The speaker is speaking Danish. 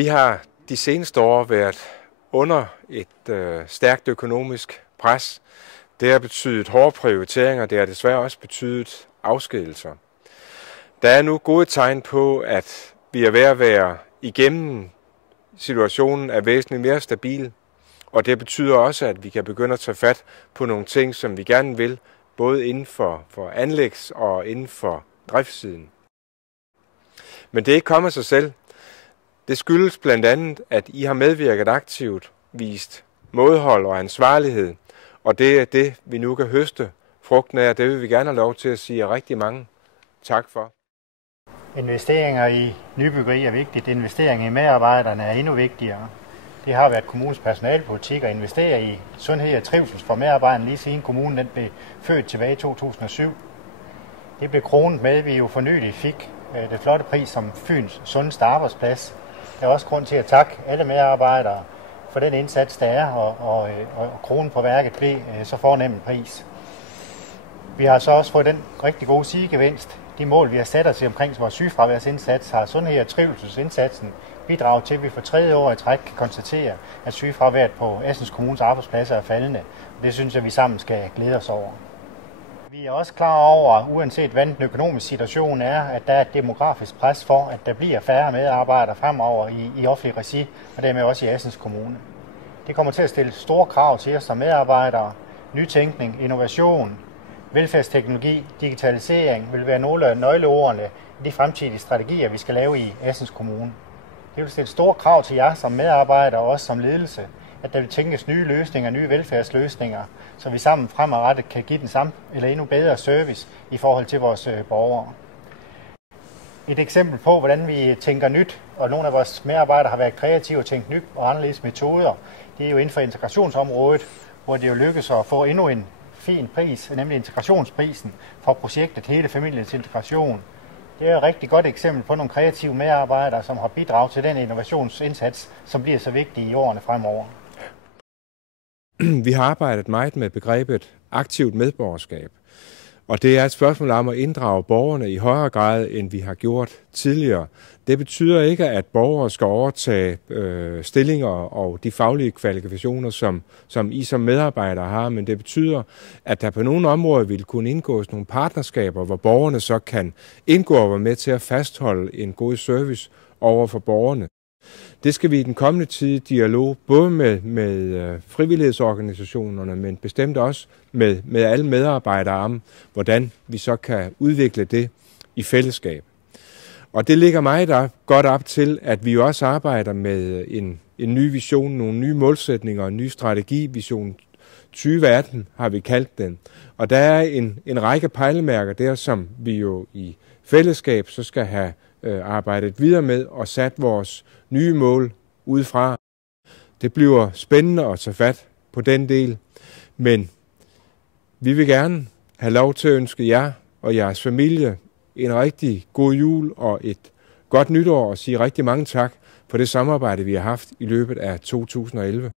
Vi har de seneste år været under et stærkt økonomisk pres. Det har betydet hårde prioriteringer, det har desværre også betydet afskedelser. Der er nu gode tegn på, at vi er ved at være igennem situationen er væsentligt mere stabil, og det betyder også, at vi kan begynde at tage fat på nogle ting, som vi gerne vil, både inden for anlægs- og inden for driftssiden. Men det er ikke kommet af sig selv. Det skyldes blandt andet, at I har medvirket aktivt, vist mådehold og ansvarlighed, og det er det, vi nu kan høste frugten af, og det vil vi gerne have lov til at sige rigtig mange tak for. Investeringer i nybyggeri er vigtigt. Investeringer i medarbejderne er endnu vigtigere. Det har været kommunens personalepolitik at investere i sundhed og trivsel for medarbejderne lige siden kommunen den blev født tilbage i 2007. Det blev kronet med, at vi jo for nylig fik den flotte pris som Fyns sundeste arbejdsplads. Der er også grund til at takke alle medarbejdere for den indsats, der er, og kronen på værket blev så fornem en pris. Vi har så også fået den rigtig gode sidegevinst. De mål, vi har sat os i omkring vores sygefraværsindsats, har sundhed- og trivselsindsatsen bidraget til, at vi for 3. år i træk kan konstatere, at sygefraværet på Assens Kommunes arbejdspladser er faldende. Det synes jeg, vi sammen skal glæde os over. Vi er også klar over, uanset hvad den økonomiske situation er, at der er et demografisk pres for, at der bliver færre medarbejdere fremover i offentlig regi, og dermed også i Assens Kommune. Det kommer til at stille store krav til os som medarbejdere. Nytænkning, innovation, velfærdsteknologi, digitalisering vil være nogle af nøgleordene i de fremtidige strategier, vi skal lave i Assens Kommune. Det vil stille store krav til jer som medarbejdere og også som ledelse, at der vil tænkes nye løsninger, nye velfærdsløsninger, så vi sammen fremadrettet kan give den samme eller endnu bedre service i forhold til vores borgere. Et eksempel på, hvordan vi tænker nyt, og nogle af vores medarbejdere har været kreative og tænkt nyt og anderledes metoder, det er jo inden for integrationsområdet, hvor det jo lykkes at få endnu en fin pris, nemlig integrationsprisen for projektet Hele Familiens Integration. Det er et rigtig godt eksempel på nogle kreative medarbejdere, som har bidraget til den innovationsindsats, som bliver så vigtig i årene fremover. Vi har arbejdet meget med begrebet aktivt medborgerskab, og det er et spørgsmål om at inddrage borgerne i højere grad, end vi har gjort tidligere. Det betyder ikke, at borgere skal overtage stillinger og de faglige kvalifikationer, som I som medarbejdere har, men det betyder, at der på nogle områder vil kunne indgås nogle partnerskaber, hvor borgerne så kan indgå og være med til at fastholde en god service over for borgerne. Det skal vi i den kommende tid i dialog både med frivillighedsorganisationerne, men bestemt også med alle medarbejdere om, hvordan vi så kan udvikle det i fællesskab. Og det ligger meget godt op til, at vi også arbejder med en ny vision, nogle nye målsætninger, en ny strategi, vision 2018 har vi kaldt den. Og der er en række pejlemærker der, som vi jo i fællesskab så skal have arbejdet videre med og sat vores nye mål udefra. Det bliver spændende at tage fat på den del, men vi vil gerne have lov til at ønske jer og jeres familie en rigtig god jul og et godt nytår og sige rigtig mange tak for det samarbejde, vi har haft i løbet af 2011.